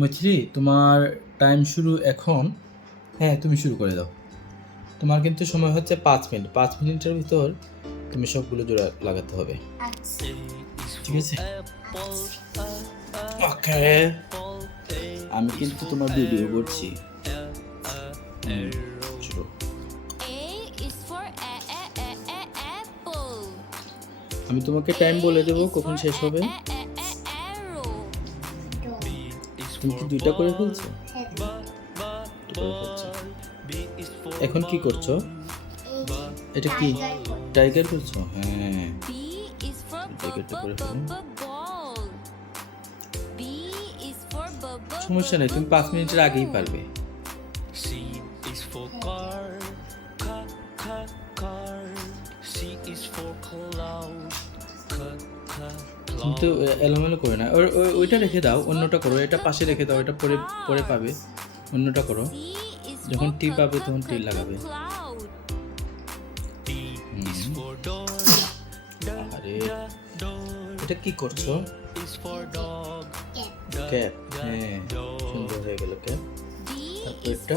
মৈত্রী, তোমার টাইম শুরু এখন। হ্যাঁ, তুমি শুরু করে দাও। তোমার কিন্তু সময় হচ্ছে 5 মিনিট। 5 মিনিটের ভিতর তুমি সবগুলো জোড়া লাগাতে হবে। ঠিক আছে? ওকে। আমি কিন্তু তোমার ভিডিও করছি। শুরু। আমি তোমাকে টাইম বলে দেবো কখন শেষ হবে। তুমি কি 2টা করে ফেলছো? এখন কি করছো? এটা কি টাইগার করছো? হ্যাঁ, টাইগারটা করে ফেলো। সমস্যা নেই, তুমি 5 মিনিটের আগেই পারবে। তুমি তো এলোমেলো করে না, ওইটা রেখে দাও, অন্যটা করো। এটা পাশে রেখে দাও, এটা পরে পরে পাবে। অন্যটা করো, যখন টি পাবে তখন টি লাগাবে। আরে এটা কি করছো? ক্যাপ। হ্যাঁ, সুন্দর হয়ে গেল ক্যাপ। তারপর এটা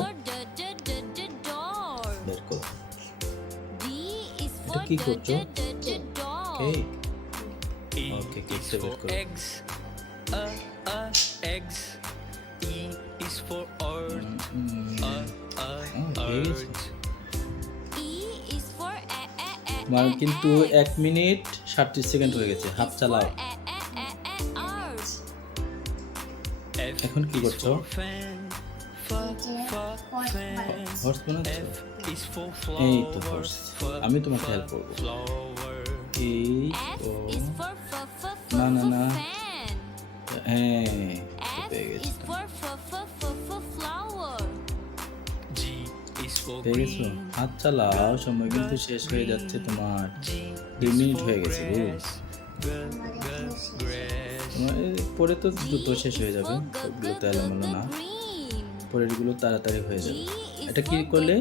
বের করো। এটা কি করছো? কেক। ওকে, কেকটা বের করো। তোমার কিন্তু 1 মিনিট 37 সেকেন্ড হয়ে গেছে। হাত চালাও। এখন কি করছো? হর্স বানাচ্ছো? এই তো হর্স। আমি তোমাকে হেল্প করবো। এই তো না না না, হ্যাঁ পেয়ে গেছি। পেয়ে গেছো? হাত চালাও, সময় কিন্তু শেষ হয়ে যাচ্ছে তোমার। 2 মিনিট হয়ে গেছে গো। পরে তো দ্রুত শেষ হয়ে যাবে, সবগুলো তো এলোমেলো না, পরের গুলো তাড়াতাড়ি হয়ে যাবে। এটা কি করলে?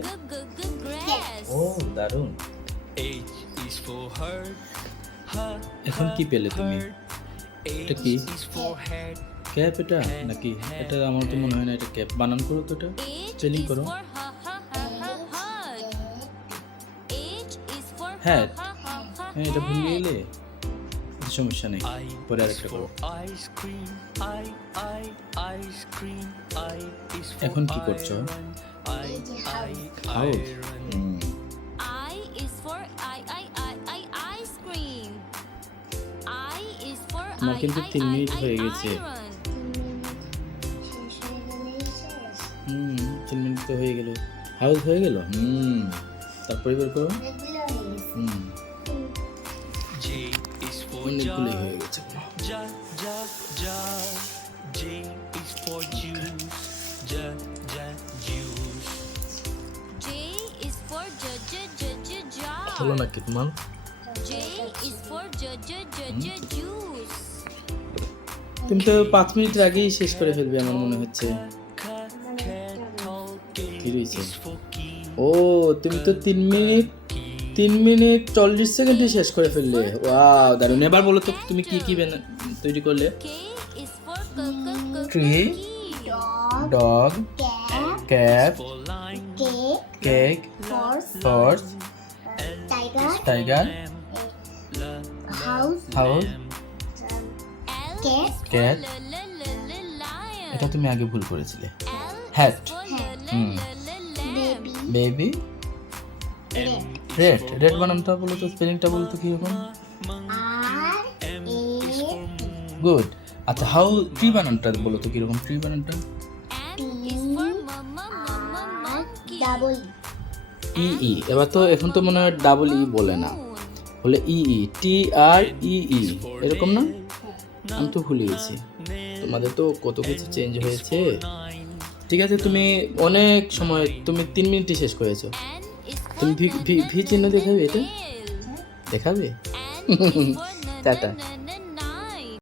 ও দারুণ। এখন কি পেলে তুমি? এটা কি ক্যাপ? এটা নাকি এটা? আমার তো মনে হয় না এটা ক্যাপ। বানান করো তো, এটা স্পেলিং করো। হ্যাঁ হ্যাঁ, এটা ভুলে গেলে সমস্যা নেই, পরে আরেকটা করো। এখন কি করছো? হাউস। আমার কিন্তু 3 মিনিট হয়ে গেছে। 3 মিনিট তো হয়ে গেল। হাউস হয়ে গেল। তারপরে বের করো। অনেকগুলো হয়ে গেছে। হলো নাকি তোমার? তুমি তো 5 মিনিটের আগেই শেষ করে ফেলবে আমার মনে হচ্ছে। কি হয়েছে? ও তুমি তো 3 মিনিট 40 সেকেন্ডে শেষ করে ফেললে। ওয়াও, দারুণ। এবার বলো তো তুমি কি কি তৈরি করলে? Tree, dog, cat, cake, horse, tiger, house, cat. এটা তুমি আগে ভুল করেছিলে। Hat, baby, red. রেড বানানটা বলো তো, স্পেলিংটা বলো তো কিরকম? গুড। আচ্ছা, হাউ ট্রি বানানটা বলো তো কিরকম? ট্রি বানানটা ই ই। এবার তো এখন তো মনে হয় ডাবল ই বলে না, বলে ই ই, টি আর ই ই, এরকম না? আমি তো ভুলে গেছি। তোমাদের তো কত কিছু চেঞ্জ হয়েছে। ঠিক আছে, তুমি অনেক সময়, তুমি 3 মিনিটই শেষ করেছো। তুমি ভি চিহ্ন দেখাবে? এটা দেখাবে? টাটা।